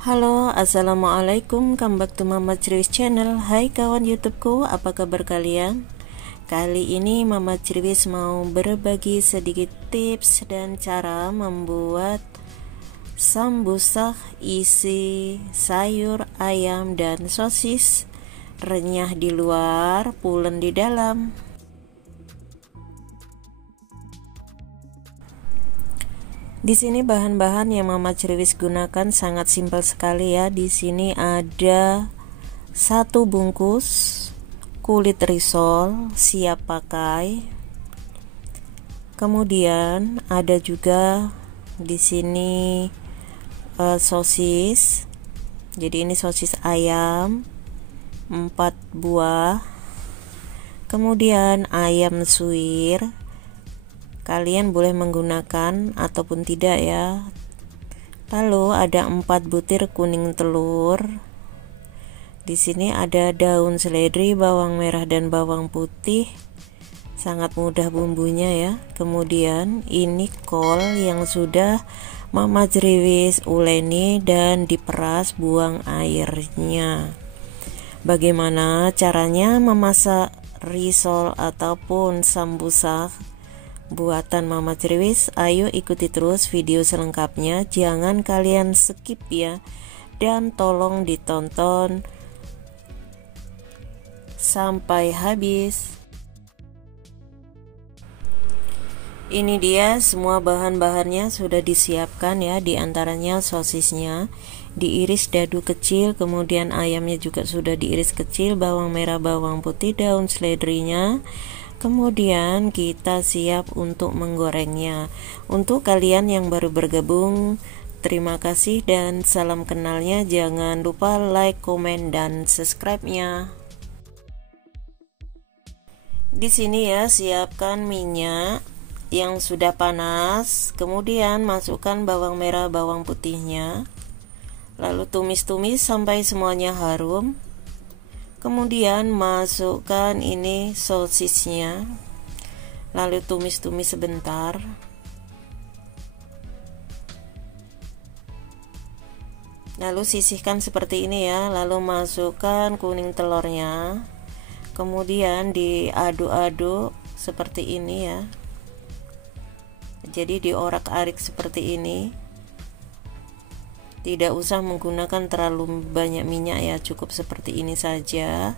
Halo, assalamualaikum, come back to Mama Cirwis channel. Hai kawan YouTubeku, apa kabar kalian? Kali ini Mama Cirwis mau berbagi sedikit tips dan cara membuat sambusak isi sayur, ayam, dan sosis, renyah di luar, pulen di dalam. Di sini bahan-bahan yang Mama Cirwis gunakan sangat simpel sekali ya. Di sini ada 1 bungkus kulit risol siap pakai. Kemudian ada juga di sini sosis. Jadi ini sosis ayam 4 buah. Kemudian ayam suwir. Kalian boleh menggunakan ataupun tidak ya. Lalu ada 4 butir kuning telur. Di sini ada daun seledri, bawang merah dan bawang putih. Sangat mudah bumbunya ya. Kemudian ini kol yang sudah Mama Cirwis uleni dan diperas, buang airnya. Bagaimana caranya memasak risol ataupun sambusak buatan Mama Cirwis? Ayo ikuti terus video selengkapnya, jangan kalian skip ya, dan tolong ditonton sampai habis. Ini dia semua bahan-bahannya sudah disiapkan ya, diantaranya sosisnya diiris dadu kecil, kemudian ayamnya juga sudah diiris kecil, bawang merah, bawang putih, daun seledrinya. Kemudian kita siap untuk menggorengnya. Untuk kalian yang baru bergabung, terima kasih dan salam kenalnya. Jangan lupa like, komen, dan subscribe-nya. Di sini ya, siapkan minyak yang sudah panas. Kemudian masukkan bawang merah, bawang putihnya. Lalu tumis-tumis sampai semuanya harum. Kemudian masukkan ini sosisnya, lalu tumis-tumis sebentar. Lalu sisihkan seperti ini ya, lalu masukkan kuning telurnya. Kemudian diaduk-aduk seperti ini ya. Jadi diorak-arik seperti ini. Tidak usah menggunakan terlalu banyak minyak ya, cukup seperti ini saja.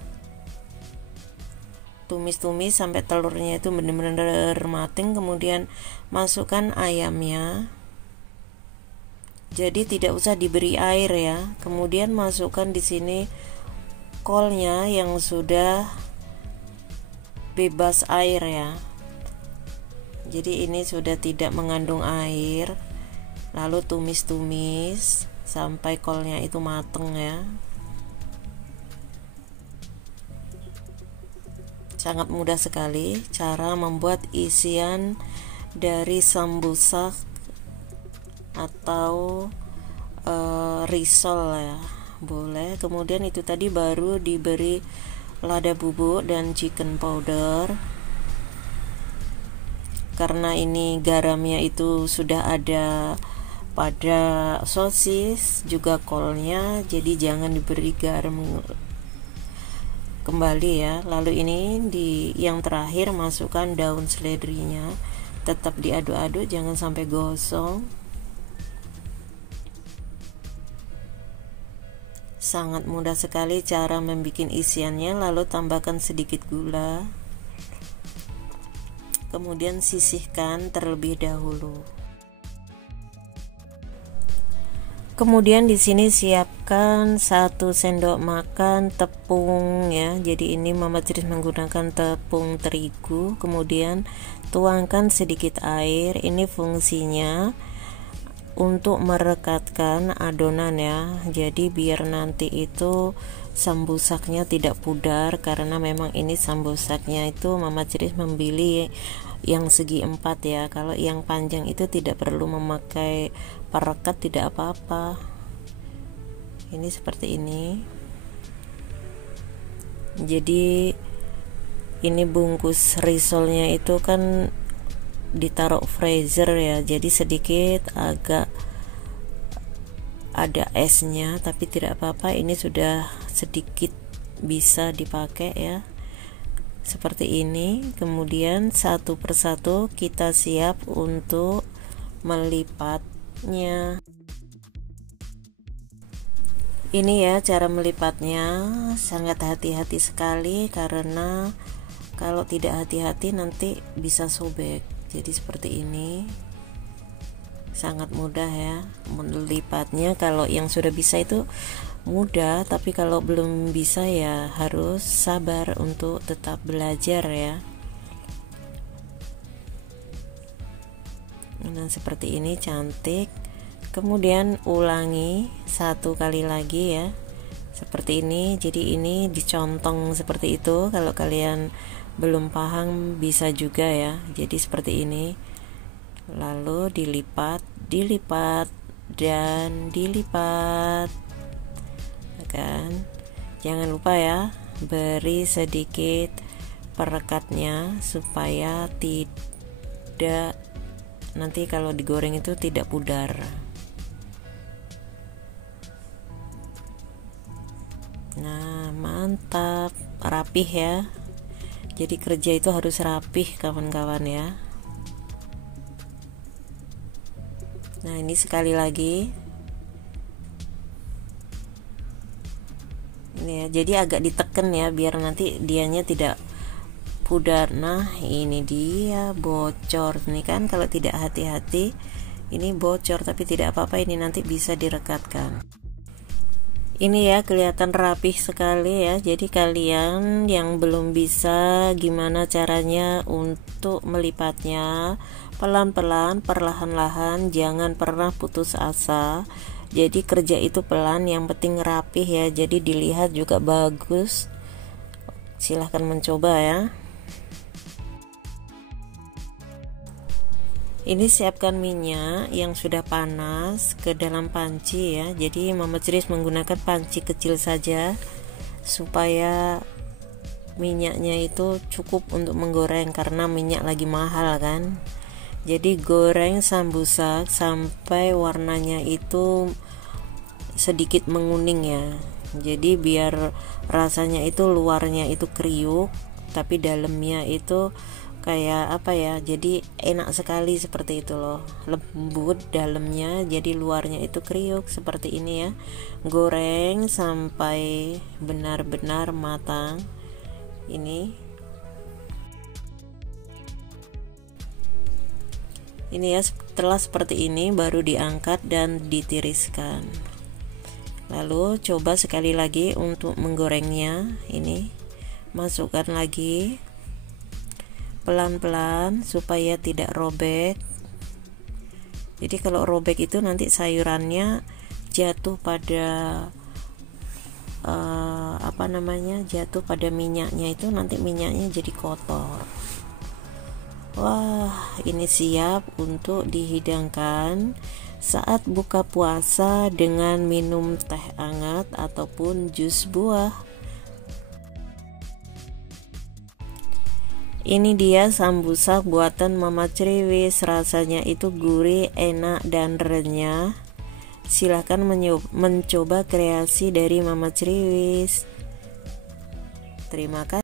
Tumis-tumis sampai telurnya itu benar-benar mateng, kemudian masukkan ayamnya. Jadi tidak usah diberi air ya. Kemudian masukkan di sini kolnya yang sudah bebas air ya. Jadi ini sudah tidak mengandung air. Lalu tumis-tumis sampai kolnya itu mateng ya. Sangat mudah sekali cara membuat isian dari sambusak atau risol ya, boleh. Kemudian itu tadi baru diberi lada bubuk dan chicken powder. Karena ini garamnya itu sudah ada pada sosis juga kolnya, jadi jangan diberi garam kembali ya. Lalu ini di yang terakhir masukkan daun seledrinya, tetap diaduk-aduk, jangan sampai gosong. Sangat mudah sekali cara membuat isiannya. Lalu tambahkan sedikit gula, kemudian sisihkan terlebih dahulu. Kemudian di sini siapkan 1 sendok makan tepung ya. Jadi ini Mama Cirwis menggunakan tepung terigu. Kemudian tuangkan sedikit air. Ini fungsinya untuk merekatkan adonan ya. Jadi biar nanti itu sambusaknya tidak pudar, karena memang ini sambusaknya itu Mama Cirwis membeli yang segi 4 ya. Kalau yang panjang itu tidak perlu memakai perekat, tidak apa-apa. Ini seperti ini. Jadi ini bungkus risolnya itu kan ditaruh freezer ya, jadi sedikit agak ada esnya, tapi tidak apa-apa, ini sudah sedikit bisa dipakai ya, seperti ini. Kemudian satu persatu kita siap untuk melipatnya. Ini ya cara melipatnya, sangat hati-hati sekali karena kalau tidak hati-hati nanti bisa sobek. Jadi seperti ini, sangat mudah ya melipatnya. Kalau yang sudah bisa itu mudah, tapi kalau belum bisa ya harus sabar untuk tetap belajar ya. Nah seperti ini cantik. Kemudian ulangi satu kali lagi ya, seperti ini. Jadi ini dicontong seperti itu. Kalau kalian belum paham bisa juga ya, jadi seperti ini, lalu dilipat dan dilipat kan. Jangan lupa ya, beri sedikit perekatnya supaya tidak, nanti kalau digoreng itu tidak pudar. Nah mantap, rapih ya. Jadi kerja itu harus rapih kawan-kawan ya. Nah ini sekali lagi ini ya, jadi agak diteken ya biar nanti dianya tidak pudar. Nah ini dia bocor nih kan, kalau tidak hati-hati ini bocor, tapi tidak apa-apa, ini nanti bisa direkatkan. Ini ya kelihatan rapih sekali ya. Jadi kalian yang belum bisa gimana caranya untuk melipatnya, pelan-pelan, perlahan-lahan, jangan pernah putus asa. Jadi kerja itu pelan, yang penting rapih ya. Jadi dilihat juga bagus. Silahkan mencoba ya. Ini siapkan minyak yang sudah panas ke dalam panci ya. Jadi Mama Ceris menggunakan panci kecil saja supaya minyaknya itu cukup untuk menggoreng, karena minyak lagi mahal kan. Jadi goreng sambusak sampai warnanya itu sedikit menguning ya. Jadi biar rasanya itu luarnya itu kriuk tapi dalamnya itu kayak apa ya, jadi enak sekali seperti itu loh, lembut dalamnya, jadi luarnya itu kriuk seperti ini ya. Goreng sampai benar-benar matang. Ini ya, setelah seperti ini baru diangkat dan ditiriskan. Lalu coba sekali lagi untuk menggorengnya. Ini masukkan lagi pelan-pelan supaya tidak robek. Jadi kalau robek itu nanti sayurannya jatuh pada jatuh pada minyaknya, itu nanti minyaknya jadi kotor. Wah, ini siap untuk dihidangkan saat buka puasa dengan minum teh hangat ataupun jus buah. Ini dia sambusak buatan Mama Criwis, rasanya itu gurih, enak dan renyah. Silahkan mencoba kreasi dari Mama Criwis. Terima kasih.